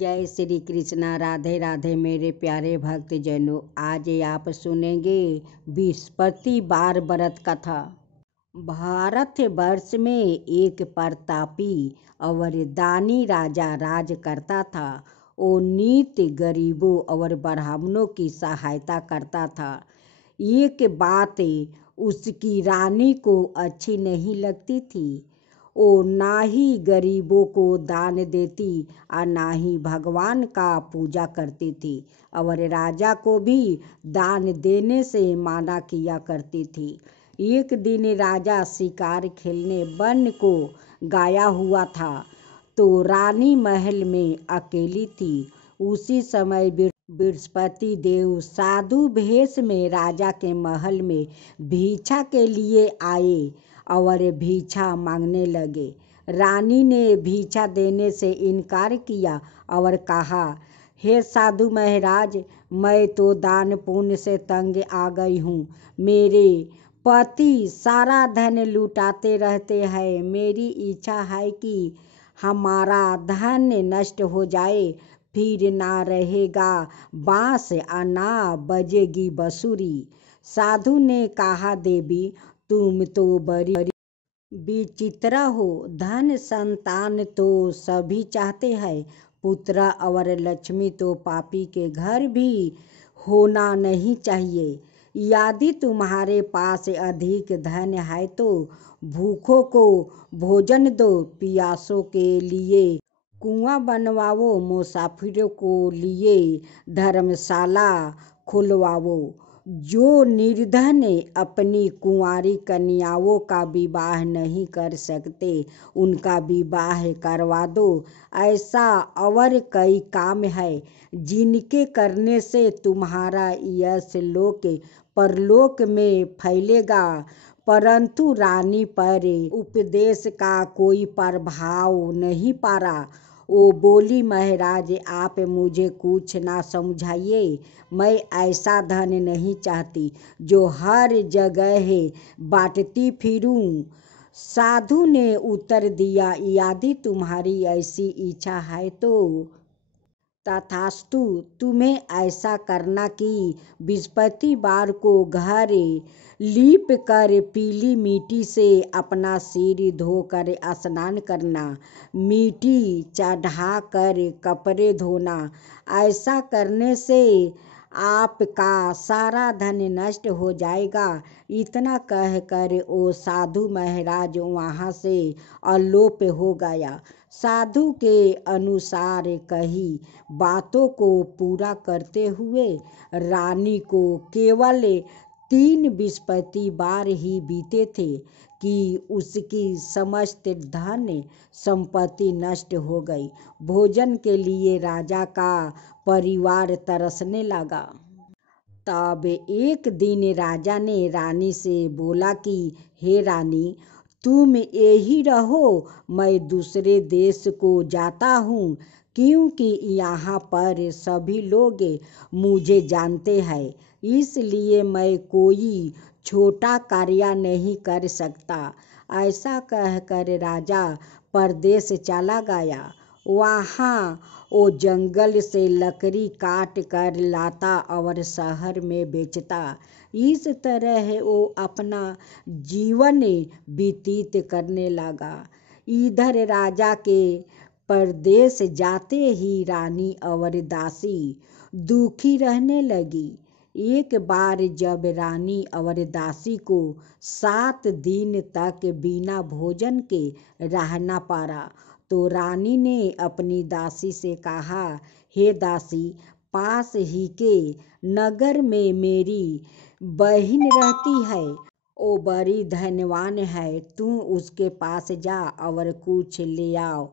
जय श्री कृष्णा। राधे राधे मेरे प्यारे भक्त जनों। आज आप सुनेंगे बृहस्पति बार व्रत कथा। भारत वर्ष में एक प्रतापी और दानी राजा राज करता था। वो नित्य गरीबों और ब्राह्मणों की सहायता करता था। एक बात उसकी रानी को अच्छी नहीं लगती थी। वो ना ही गरीबों को दान देती और ना ही भगवान का पूजा करती थी, और राजा को भी दान देने से मना किया करती थी। एक दिन राजा शिकार खेलने वन को गया हुआ था, तो रानी महल में अकेली थी। उसी समय बृहस्पति देव साधु भेष में राजा के महल में भिक्षा के लिए आए और भिक्षा मांगने लगे। रानी ने भिक्षा देने से इनकार किया और कहा, हे साधु महाराज, मैं तो दान पुण्य से तंग आ गई हूँ। मेरे पति सारा धन लुटाते रहते हैं। मेरी इच्छा है कि हमारा धन नष्ट हो जाए, फिर ना रहेगा बांस और ना बजेगी बांसुरी। साधु ने कहा, देवी तुम तो बड़ी विचित्र हो। धन संतान तो सभी चाहते हैं, पुत्र और लक्ष्मी तो पापी के घर भी होना नहीं चाहिए। यदि तुम्हारे पास अधिक धन है तो भूखों को भोजन दो, प्यासों के लिए कुआं बनवाओ, मुसाफिरों को लिए धर्मशाला खुलवाओ। जो निर्धन अपनी कुंवारी कन्याओं का विवाह नहीं कर सकते, उनका विवाह करवा दो। ऐसा और कई काम है जिनके करने से तुम्हारा यश लोक परलोक में फैलेगा। परंतु रानी पर उपदेश का कोई प्रभाव नहीं पड़ा। वो बोली, महाराज आप मुझे कुछ ना समझाइए। मैं ऐसा धन नहीं चाहती जो हर जगह बांटती फिरूं। साधु ने उत्तर दिया, यदि तुम्हारी ऐसी इच्छा है तो तथास्तु। तुम्हें ऐसा करना कि बृहस्पतिवार को घर लीप कर पीली मिट्टी से अपना सिर धोकर स्नान करना, मिट्टी चढ़ा कर कपड़े धोना। ऐसा करने से आपका सारा धन नष्ट हो जाएगा। इतना कहकर वो साधु महाराज वहाँ से अलोप हो गया। साधु के अनुसार कही बातों को पूरा करते हुए रानी को केवल 3 बृहस्पतिवार ही बीते थे कि उसकी समस्त धन संपत्ति नष्ट हो गई। भोजन के लिए राजा का परिवार तरसने लगा। तब एक दिन राजा ने रानी से बोला कि हे रानी, तुम यही रहो, मैं दूसरे देश को जाता हूँ, क्योंकि यहाँ पर सभी लोग मुझे जानते हैं। इसलिए मैं कोई छोटा कार्य नहीं कर सकता। ऐसा कहकर राजा परदेश चला गया। वहाँ वो जंगल से लकड़ी काट कर लाता और शहर में बेचता। इस तरह वो अपना जीवन व्यतीत करने लगा। इधर राजा के परदेश जाते ही रानी और दासी दुखी रहने लगी। एक बार जब रानी और दासी को 7 दिन तक बिना भोजन के रहना पड़ा, तो रानी ने अपनी दासी से कहा, हे दासी, पास ही के नगर में मेरी बहन रहती है। वो बड़ी धनवान है। तू उसके पास जा और कुछ ले आओ,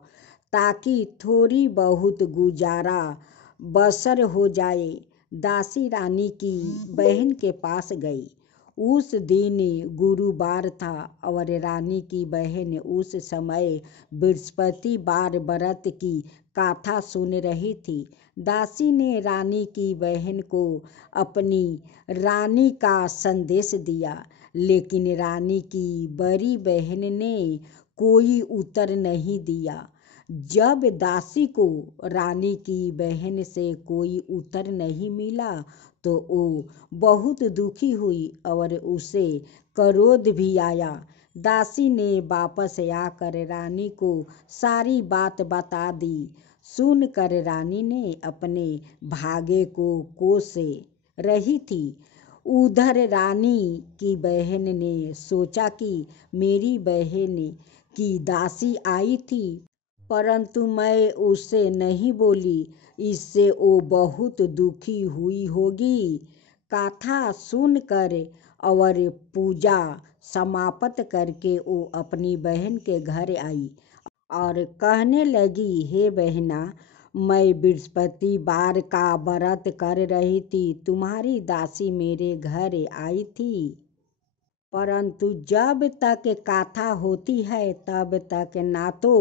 ताकि थोड़ी बहुत गुजारा बसर हो जाए। दासी रानी की बहन के पास गई। उस दिन गुरुवार था और रानी की बहन उस समय बृहस्पतिवार व्रत की कथा सुन रही थी। दासी ने रानी की बहन को अपनी रानी का संदेश दिया, लेकिन रानी की बड़ी बहन ने कोई उत्तर नहीं दिया। जब दासी को रानी की बहन से कोई उत्तर नहीं मिला तो वो बहुत दुखी हुई और उसे क्रोध भी आया। दासी ने वापस आकर रानी को सारी बात बता दी। सुनकर रानी ने अपने भागे को कोसे रही थी। उधर रानी की बहन ने सोचा कि मेरी बहन की दासी आई थी, परंतु मैं उससे नहीं बोली, इससे वो बहुत दुखी हुई होगी। कथा सुनकर और पूजा समाप्त करके वो अपनी बहन के घर आई और कहने लगी, हे बहना, मैं बृहस्पतिवार का व्रत कर रही थी, तुम्हारी दासी मेरे घर आई थी, परंतु जब तक कथा होती है तब तक ना तो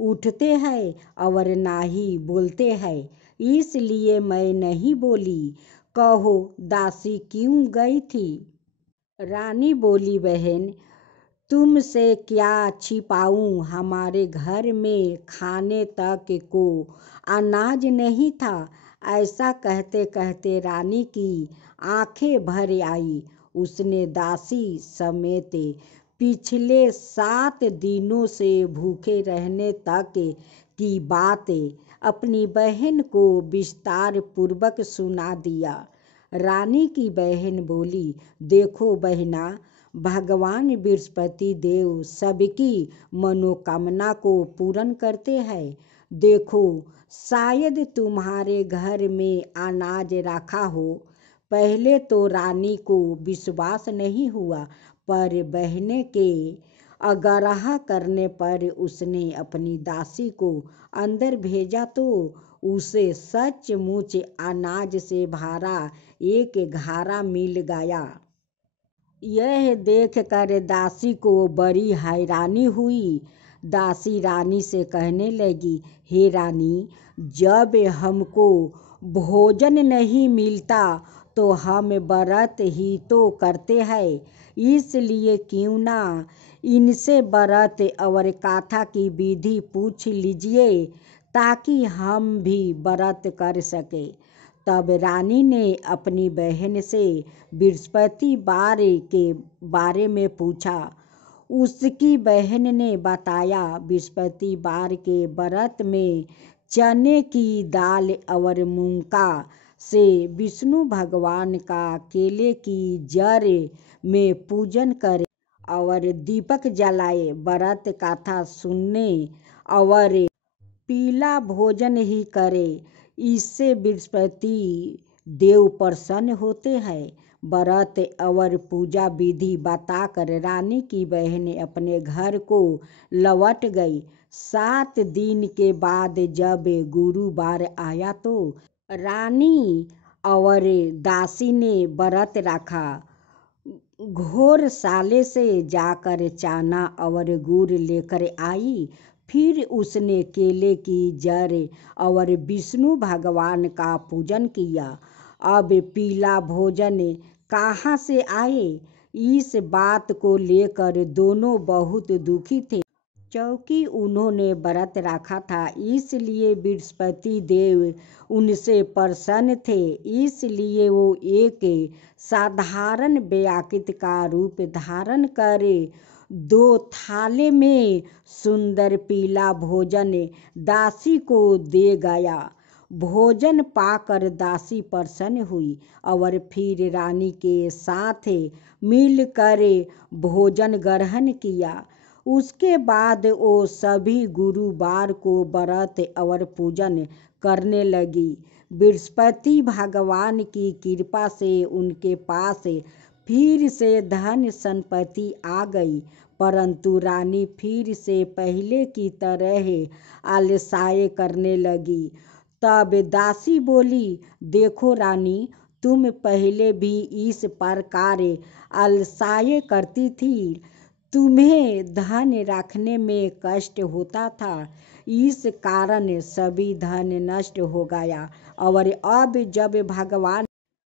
उठते हैं और ना ही बोलते हैं, इसलिए मैं नहीं बोली। कहो दासी क्यों गई थी? रानी बोली, बहन तुमसे क्या छिपाऊं, हमारे घर में खाने तक को अनाज नहीं था। ऐसा कहते कहते रानी की आंखें भर आई। उसने दासी समेत पिछले 7 दिनों से भूखे रहने तक की बात अपनी बहन को विस्तार पूर्वक सुना दिया। रानी की बहन बोली, देखो बहना, भगवान बृहस्पति देव सबकी मनोकामना को पूर्ण करते हैं। देखो, शायद तुम्हारे घर में अनाज रखा हो। पहले तो रानी को विश्वास नहीं हुआ, पर बहने के आग्रह करने पर उसने अपनी दासी को अंदर भेजा तो उसे सचमुच अनाज से भरा एक घड़ा मिल गया। यह देखकर दासी को बड़ी हैरानी हुई। दासी रानी से कहने लगी, हे रानी, जब हमको भोजन नहीं मिलता तो हम व्रत ही तो करते हैं, इसलिए क्यों ना इनसे व्रत और कथा की विधि पूछ लीजिए ताकि हम भी व्रत कर सके। तब रानी ने अपनी बहन से बृहस्पतिवार के बारे में पूछा। उसकी बहन ने बताया, बृहस्पतिवार के व्रत में चने की दाल और मूंगा से विष्णु भगवान का केले की जड़ में पूजन करे और दीपक जलाए, व्रत कथा सुनने और पीला भोजन ही करे। इससे बृहस्पति देव प्रसन्न होते हैं। व्रत और पूजा विधि बताकर रानी की बहन अपने घर को लौट गई। 7 दिन के बाद जब गुरुवार आया तो रानी और दासी ने व्रत रखा। घोरशाले से जाकर चाना और गुड़ लेकर आई। फिर उसने केले की जड़ और विष्णु भगवान का पूजन किया। अब पीला भोजन कहाँ से आए, इस बात को लेकर दोनों बहुत दुखी थे। क्योंकि उन्होंने व्रत रखा था, इसलिए बृहस्पति देव उनसे प्रसन्न थे। इसलिए वो एक साधारण व्याकृत का रूप धारण करे 2 थाले में सुंदर पीला भोजन दासी को दे गया। भोजन पाकर दासी प्रसन्न हुई और फिर रानी के साथ मिलकर भोजन ग्रहण किया। उसके बाद वो सभी गुरुवार को व्रत और पूजन करने लगी। बृहस्पति भगवान की कृपा से उनके पास फिर से धन संपत्ति आ गई, परंतु रानी फिर से पहले की तरह आलसाय करने लगी। तब दासी बोली, देखो रानी, तुम पहले भी इस प्रकार आलसाय करती थी। तुम्हें धन रखने में कष्ट होता था, इस कारण सभी धन नष्ट हो गया, और अब जब भगवान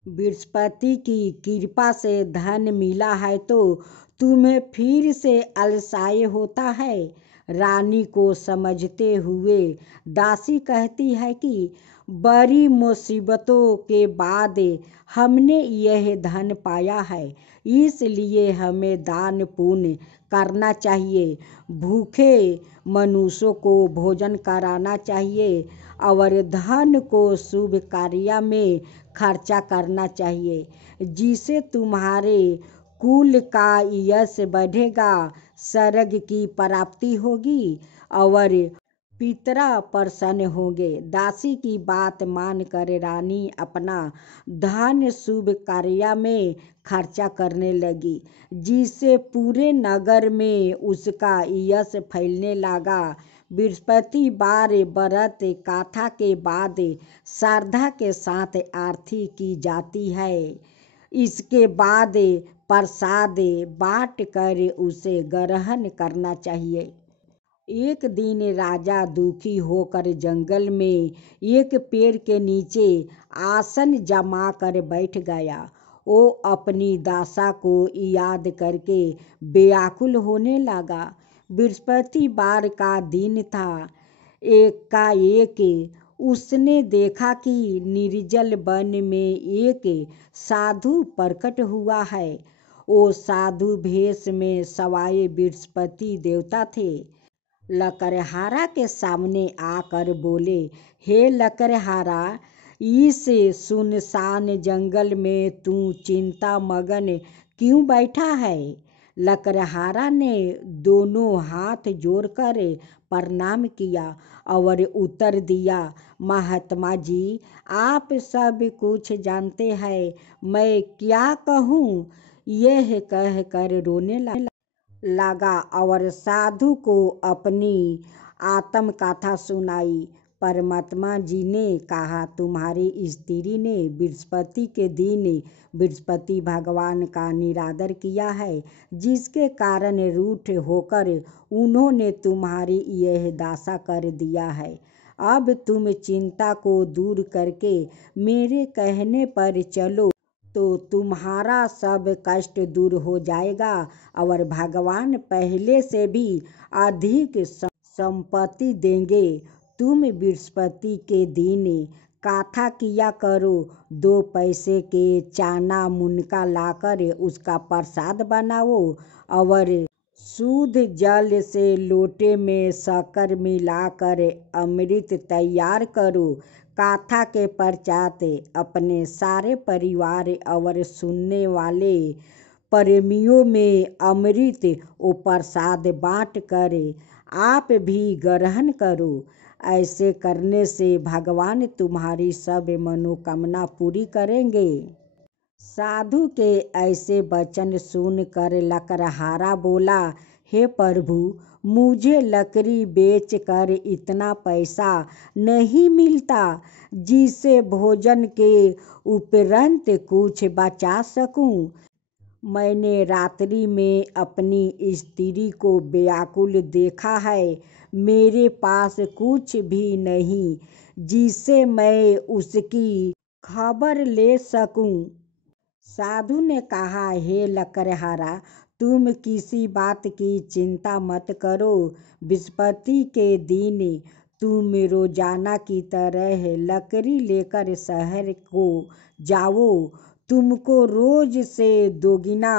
बृहस्पति की कृपा से धन मिला है तो तुम्हें फिर से अलसाए होता है। रानी को समझते हुए दासी कहती है कि बड़ी मुसीबतों के बाद हमने यह धन पाया है, इसलिए हमें दान पुण्य करना चाहिए, भूखे मनुष्यों को भोजन कराना चाहिए और धन को शुभ कार्य में खर्चा करना चाहिए, जिससे तुम्हारे कुल का यश बढ़ेगा, स्वर्ग की प्राप्ति होगी और पितरा प्रसन्न होंगे। दासी की बात मानकर रानी अपना धन शुभ कार्य में खर्चा करने लगी, जिससे पूरे नगर में उसका यश फैलने लगा। बृहस्पतिवार व्रत कथा के बाद श्रद्धा के साथ आरती की जाती है। इसके बाद प्रसाद बांट कर उसे ग्रहण करना चाहिए। एक दिन राजा दुखी होकर जंगल में एक पेड़ के नीचे आसन जमा कर बैठ गया। वो अपनी दशा को याद करके व्याकुल होने लगा। बृहस्पतिवार का दिन था। एकाएक उसने देखा कि निर्जल वन में एक साधु प्रकट हुआ है। वो साधु भेष में सवाए बृहस्पति देवता थे। लकड़हारा के सामने आकर बोले, हे लकड़हारा, इस सुनसान जंगल में तू चिंता मगन क्यों बैठा है? लकड़हारा ने दोनों हाथ जोड़कर प्रणाम किया और उत्तर दिया, महात्मा जी, आप सब कुछ जानते हैं, मैं क्या कहूँ? यह कहकर रोने लगा और साधु को अपनी आत्मकथा सुनाई। परमात्मा जी ने कहा, तुम्हारी स्त्री ने बृहस्पति के दिन बृहस्पति भगवान का निरादर किया है, जिसके कारण रूठ होकर उन्होंने तुम्हारी यह दशा कर दिया है। अब तुम चिंता को दूर करके मेरे कहने पर चलो तो तुम्हारा सब कष्ट दूर हो जाएगा और भगवान पहले से भी अधिक संपत्ति देंगे। तुम बृहस्पति के दिन कथा किया करो, 2 पैसे के चना मुनका लाकर उसका प्रसाद बनाओ और शुद्ध जल से लोटे में शक्कर मिलाकर अमृत तैयार करो। कथा के पश्चात अपने सारे परिवार और सुनने वाले प्रेमियों में अमृत और प्रसाद बांट कर आप भी ग्रहण करो। ऐसे करने से भगवान तुम्हारी सब मनोकामना पूरी करेंगे। साधु के ऐसे वचन सुनकर लकड़हारा बोला, हे प्रभु, मुझे लकड़ी बेचकर इतना पैसा नहीं मिलता जिससे भोजन के उपरांत कुछ बचा सकूं। मैंने रात्रि में अपनी स्त्री को व्याकुल देखा है। मेरे पास कुछ भी नहीं जिससे मैं उसकी खबर ले सकूं। साधु ने कहा, हे लकड़हारा, तुम किसी बात की चिंता मत करो। बृहस्पति के दिन तुम रोजाना की तरह लकड़ी लेकर शहर को जाओ। तुमको रोज से दोगुना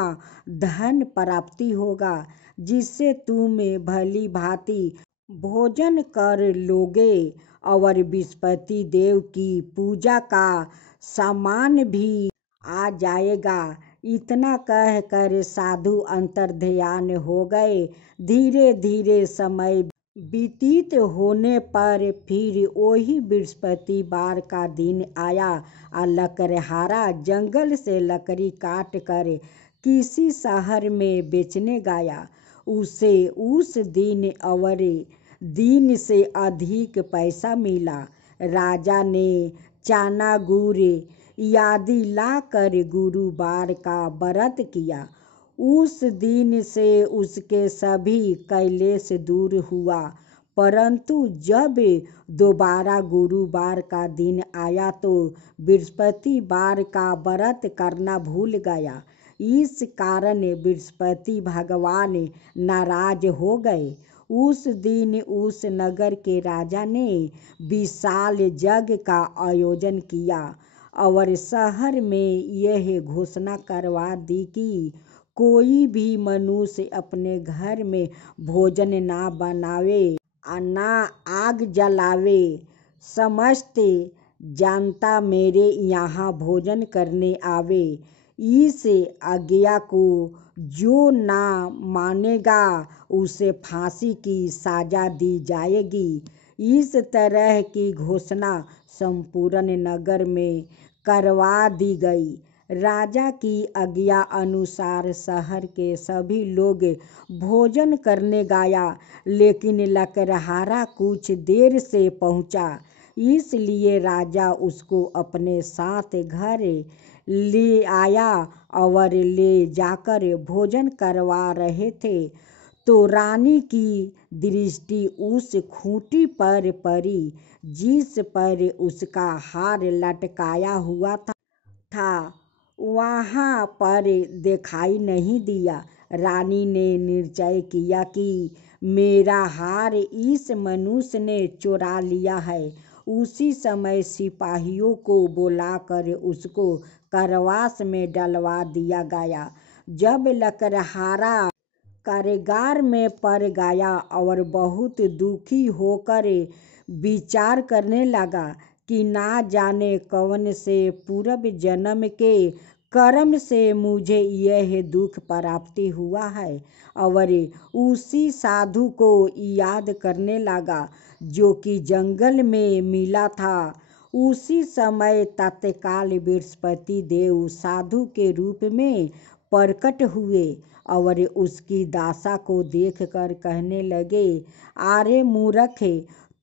धन प्राप्ति होगा, जिससे तुम भली भांति भोजन कर लोगे और बृहस्पति देव की पूजा का सामान भी आ जाएगा। इतना कहकर साधु अंतर्ध्यान हो गए। धीरे धीरे समय व्यतीत होने पर फिर वही बृहस्पतिवार का दिन आया और लकड़हारा जंगल से लकड़ी काट कर किसी शहर में बेचने गया। उसे उस दिन और दिन से अधिक पैसा मिला। राजा ने चना गुड़ आदि लाकर गुरुवार का व्रत किया। उस दिन से उसके सभी क्लेश दूर हुआ। परंतु जब दोबारा गुरुवार का दिन आया तो बृहस्पतिवार का व्रत करना भूल गया। इस कारण बृहस्पति भगवान नाराज हो गए। उस दिन उस नगर के राजा ने विशाल यज्ञ का आयोजन किया और शहर में यह घोषणा करवा दी कि कोई भी मनुष्य अपने घर में भोजन ना बनावे ना आग जलावे। समस्त जनता मेरे यहाँ भोजन करने आवे। इस आज्ञा को जो ना मानेगा उसे फांसी की सजा दी जाएगी। इस तरह की घोषणा संपूर्ण नगर में करवा दी गई। राजा की आज्ञा अनुसार शहर के सभी लोग भोजन करने गया, लेकिन लकड़हारा कुछ देर से पहुंचा, इसलिए राजा उसको अपने साथ घर ले आया और ले जाकर भोजन करवा रहे थे तो रानी की दृष्टि उस खूंटी पर पड़ी जिस पर उसका हार लटकाया हुआ था। वहाँ पर दिखाई नहीं दिया। रानी ने निश्चय किया कि मेरा हार इस मनुष्य ने चुरा लिया है। उसी समय सिपाहियों को बुलाकर उसको कारावास में डलवा दिया गया। जब लकड़हारा कारागार में पड़ गया और बहुत दुखी होकर विचार करने लगा कि ना जाने कौन से पूर्व जन्म के कर्म से मुझे यह दुख प्राप्ति हुआ है, और उसी साधु को याद करने लगा जो कि जंगल में मिला था। उसी समय तत्काल बृहस्पति देव साधु के रूप में प्रकट हुए और उसकी दशा को देखकर कहने लगे, अरे मूर्ख,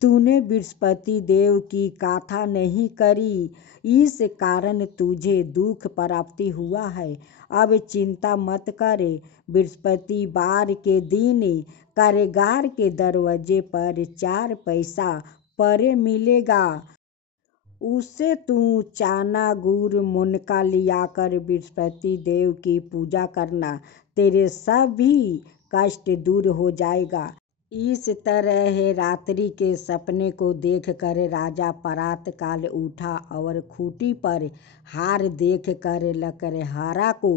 तूने बृहस्पति देव की कथा नहीं करी, इस कारण तुझे दुख प्राप्ति हुआ है। अब चिंता मत कर, बृहस्पतिवार के दिन कारागार के दरवाजे पर 4 पैसा पड़े मिलेगा। उससे तू चना गुड़ मुनका लियाकर बृहस्पति देव की पूजा करना, तेरे सभी कष्ट दूर हो जाएगा। इस तरह रात्रि के सपने को देखकर राजा प्रातःकाल उठा और खूंटी पर हार देखकर लकड़हारा को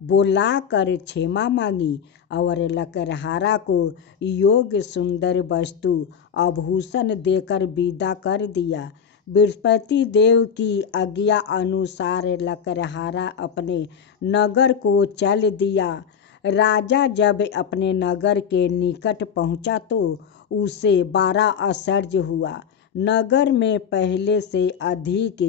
बुलाकर क्षमा मांगी और लकड़हारा को योग्य सुंदर वस्तु आभूषण देकर विदा कर दिया। बृहस्पति देव की आज्ञा अनुसार लकड़हारा अपने नगर को चल दिया। राजा जब अपने नगर के निकट पहुंचा तो उसे बड़ा आश्चर्य हुआ। नगर में पहले से अधिक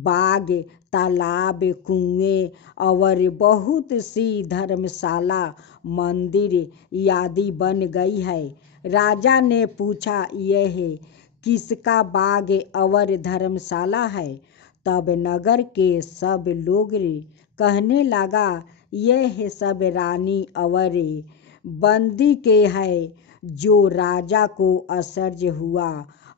बाग, तालाब, कुएं और बहुत सी धर्मशाला, मंदिर आदि बन गई है। राजा ने पूछा, यह किसका बाग और धर्मशाला है? तब नगर के सब लोग कहने लगा, यह सब रानी और बंदी के है। जो राजा को आश्चर्य हुआ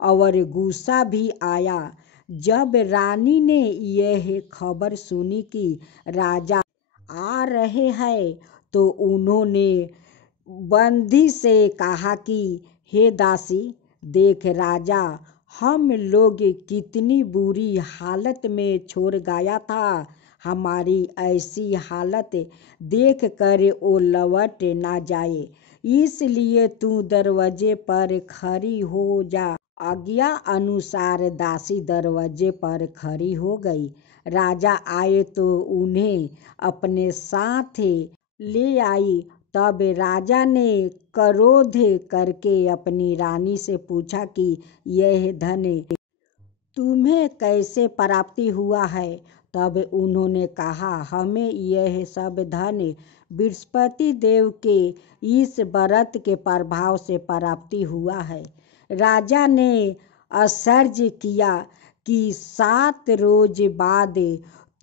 और गुस्सा भी आया। जब रानी ने यह खबर सुनी कि राजा आ रहे हैं तो उन्होंने बंदी से कहा कि हे दासी, देख राजा हम लोग कितनी बुरी हालत में छोड़ गया था। हमारी ऐसी हालत देख कर वो लौट ना जाए, इसलिए तू दरवाजे पर खड़ी हो जा। आज्ञा अनुसार दासी दरवाजे पर खड़ी हो गई। राजा आए तो उन्हें अपने साथ ले आई। तब राजा ने क्रोध करके अपनी रानी से पूछा कि यह धन तुम्हें कैसे प्राप्ति हुआ है? तब उन्होंने कहा, हमें यह सब धन बृहस्पति देव के इस व्रत के प्रभाव से प्राप्ति हुआ है। राजा ने आश्चर्य किया कि 7 रोज बाद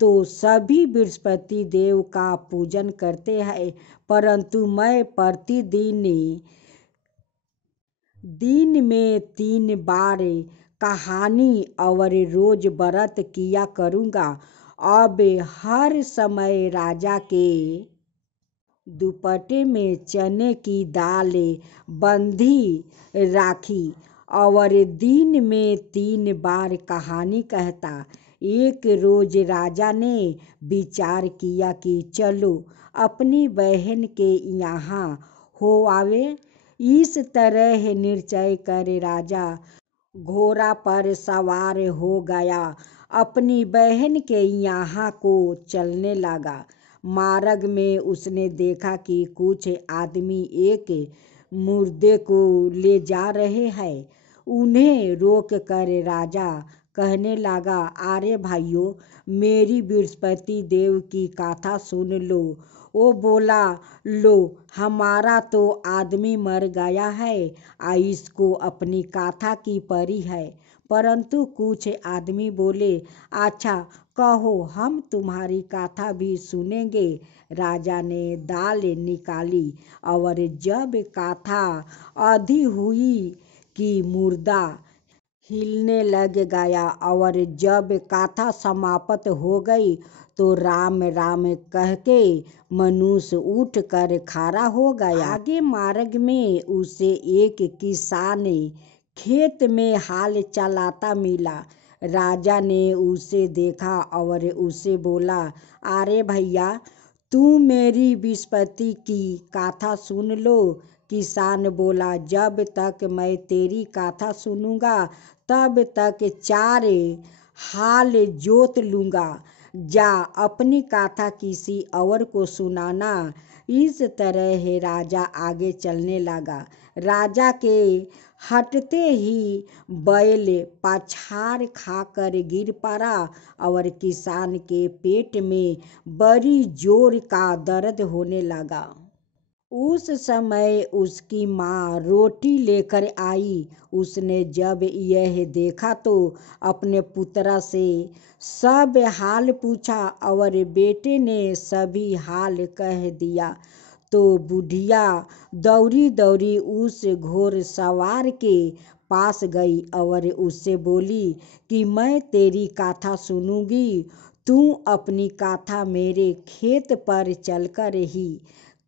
तो सभी बृहस्पति देव का पूजन करते हैं, परंतु मैं प्रतिदिन दिन में 3 बार कहानी और रोज व्रत किया करूँगा। अब हर समय राजा के दुपट्टे में चने की दाल बंधी राखी और दिन में 3 बार कहानी कहता। एक रोज राजा ने विचार किया कि चलो अपनी बहन के यहाँ हो आवे। इस तरह निश्चय कर राजा घोड़ा पर सवार हो गया, अपनी बहन के यहाँ को चलने लगा। मार्ग में उसने देखा कि कुछ आदमी एक मुर्दे को ले जा रहे हैं। उन्हें रोक कर राजा कहने लगा, अरे भाइयों, मेरी बृहस्पति देव की कथा सुन लो। वो बोला, लो, हमारा तो आदमी मर गया है, इसको अपनी कथा की परी है। परंतु कुछ आदमी बोले, अच्छा कहो, हम तुम्हारी कथा भी सुनेंगे। राजा ने दाल निकाली और जब कथा आधी हुई कि मुर्दा हिलने लग गया और जब कथा समाप्त हो गई तो राम राम कह के मनुष्य उठ कर खड़ा हो गया। आगे मार्ग में उसे एक किसान खेत में हाल चलाता मिला। राजा ने उसे देखा और उसे बोला, अरे भैया, तू मेरी बृहस्पति की कथा सुन लो। किसान बोला, जब तक मैं तेरी कथा सुनूंगा तब तक 4 हाल जोत लूंगा। जा अपनी कथा किसी और को सुनाना। इस तरह राजा आगे चलने लगा। राजा के हटते ही बैल पछाड़ खाकर गिर पड़ा और किसान के पेट में बड़ी जोर का दर्द होने लगा। उस समय उसकी माँ रोटी लेकर आई। उसने जब यह देखा तो अपने पुत्र से सब हाल पूछा और बेटे ने सभी हाल कह दिया। तो बुढ़िया दौड़ी दौड़ी उस घोड़सवार के पास गई और उससे बोली कि मैं तेरी कथा सुनूंगी, तू अपनी कथा मेरे खेत पर चलकर ही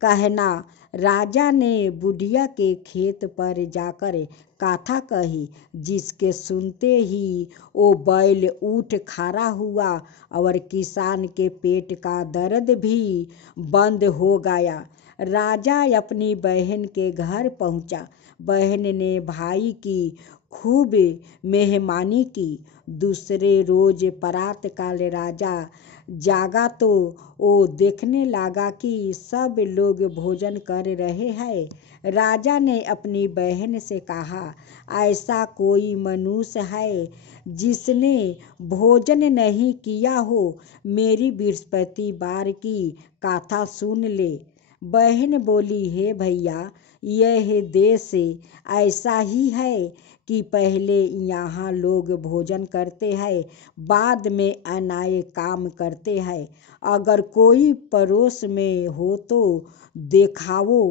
कहना। राजा ने बुढ़िया के खेत पर जाकर कथा कही, जिसके सुनते ही वो बैल उठ खड़ा हुआ और किसान के पेट का दर्द भी बंद हो गया। राजा अपनी बहन के घर पहुंचा। बहन ने भाई की खूब मेहमानी की। दूसरे रोज प्रातःकाल राजा जागा तो वो देखने लगा कि सब लोग भोजन कर रहे हैं। राजा ने अपनी बहन से कहा, ऐसा कोई मनुष्य है जिसने भोजन नहीं किया हो? मेरी बृहस्पतिवार की कथा सुन ले। बहन बोली, हे भैया, यह देश ऐसा ही है कि पहले यहाँ लोग भोजन करते हैं, बाद में अन्याय काम करते हैं। अगर कोई पड़ोस में हो तो देखाओ।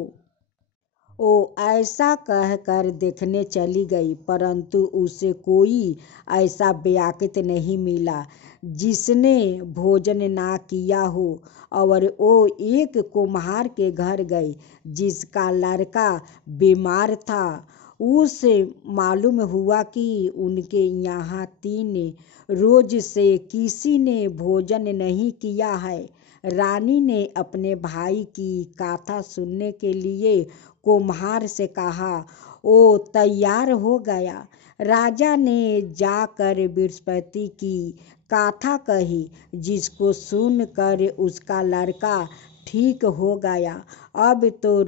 वो ऐसा कहकर देखने चली गई, परंतु उसे कोई ऐसा व्यक्ति नहीं मिला जिसने भोजन ना किया हो। और वो एक कुम्हार के घर गई जिसका लड़का बीमार था। उसे मालूम हुआ कि उनके यहाँ 3 रोज से किसी ने भोजन नहीं किया है। रानी ने अपने भाई की कथा सुनने के लिए कुम्हार से कहा। वो तैयार हो गया। राजा ने जाकर बृहस्पति की कथा कही, जिसको सुनकर उसका लड़का ठीक हो गया। अब तो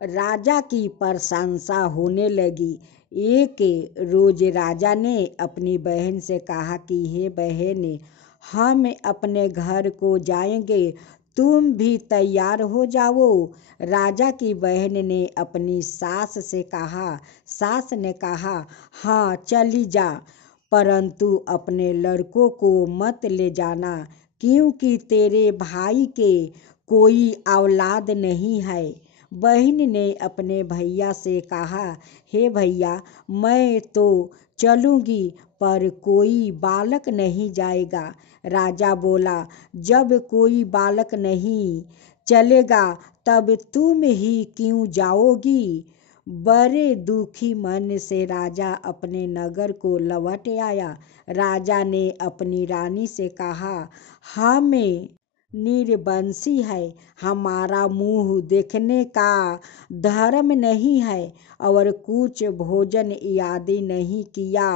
राजा की प्रशंसा होने लगी। एक रोज राजा ने अपनी बहन से कहा कि हे बहन, हम अपने घर को जाएंगे, तुम भी तैयार हो जाओ। राजा की बहन ने अपनी सास से कहा। सास ने कहा, हाँ चली जा, परंतु अपने लड़कों को मत ले जाना, क्योंकि तेरे भाई के कोई औलाद नहीं है। बहन ने अपने भैया से कहा, हे भैया, मैं तो चलूँगी, पर कोई बालक नहीं जाएगा। राजा बोला, जब कोई बालक नहीं चलेगा तब तुम ही क्यों जाओगी। बड़े दुखी मन से राजा अपने नगर को लौट आया। राजा ने अपनी रानी से कहा, हमें निर्वंशी है, हमारा मुंह देखने का धर्म नहीं है और कुछ भोजन आदि नहीं किया।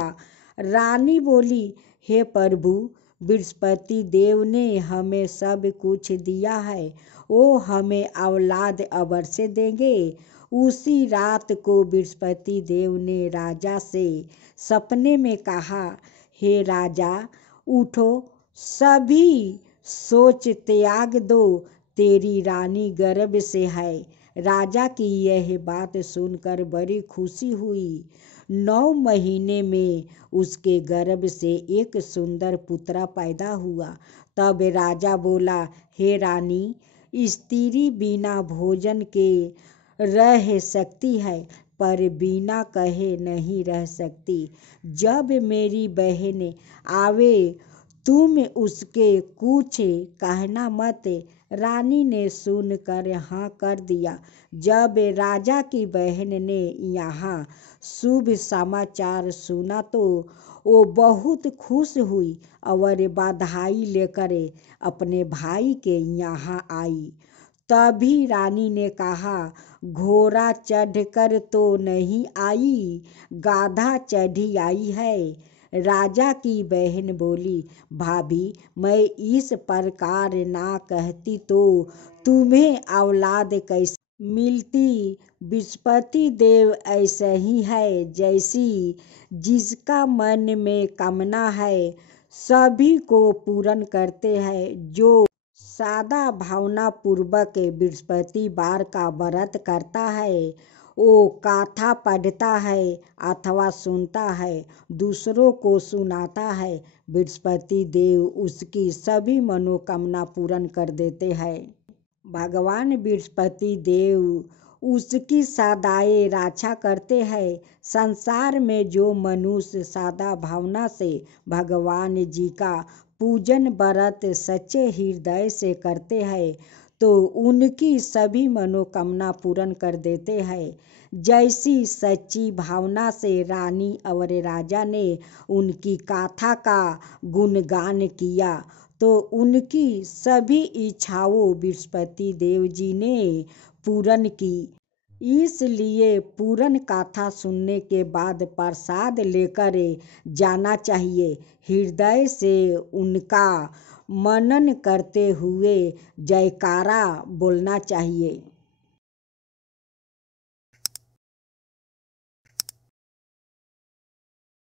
रानी बोली, हे प्रभु, बृहस्पति देव ने हमें सब कुछ दिया है, वो हमें औलाद अवश्य देंगे। उसी रात को बृहस्पति देव ने राजा से सपने में कहा, हे राजा, उठो, सभी सोच त्याग दो, तेरी रानी गर्भ से है। राजा की यह बात सुनकर बड़ी खुशी हुई। 9 महीने में उसके गर्भ से एक सुंदर पुत्र पैदा हुआ। तब राजा बोला, हे रानी, स्त्री बिना भोजन के रह सकती है पर बिना कहे नहीं रह सकती। जब मेरी बहन आवे तुम उसके कुछ कहना मत। रानी ने सुनकर हाँ कर दिया। जब राजा की बहन ने यहाँ शुभ समाचार सुना तो वो बहुत खुश हुई और बधाई लेकर अपने भाई के यहाँ आई। तभी रानी ने कहा, घोड़ा चढ़कर तो नहीं आई, गाधा चढ़ी आई है। राजा की बहन बोली, भाभी, मैं इस प्रकार ना कहती तो तुम्हें औलाद कैसे मिलती। बृहस्पति देव ऐसे ही है, जैसी जिसका मन में कामना है सभी को पूर्ण करते हैं। जो सादा भावना पूर्वक बृहस्पति वार का व्रत करता है, वो कथा पढ़ता है अथवा सुनता है, दूसरों को सुनाता है, बृहस्पति देव उसकी सभी मनोकामना पूर्ण कर देते हैं। भगवान बृहस्पति देव उसकी सदाएं रक्षा करते हैं। संसार में जो मनुष्य सादा भावना से भगवान जी का पूजन व्रत सच्चे हृदय से करते हैं तो उनकी सभी मनोकामना पूर्ण कर देते हैं। जैसी सच्ची भावना से रानी और राजा ने उनकी गाथा का गुणगान किया तो उनकी सभी इच्छाओं बृहस्पति देव जी ने पूर्ण की। इसलिए पूर्ण कथा सुनने के बाद प्रसाद लेकर जाना चाहिए। हृदय से उनका मनन करते हुए जयकारा बोलना चाहिए।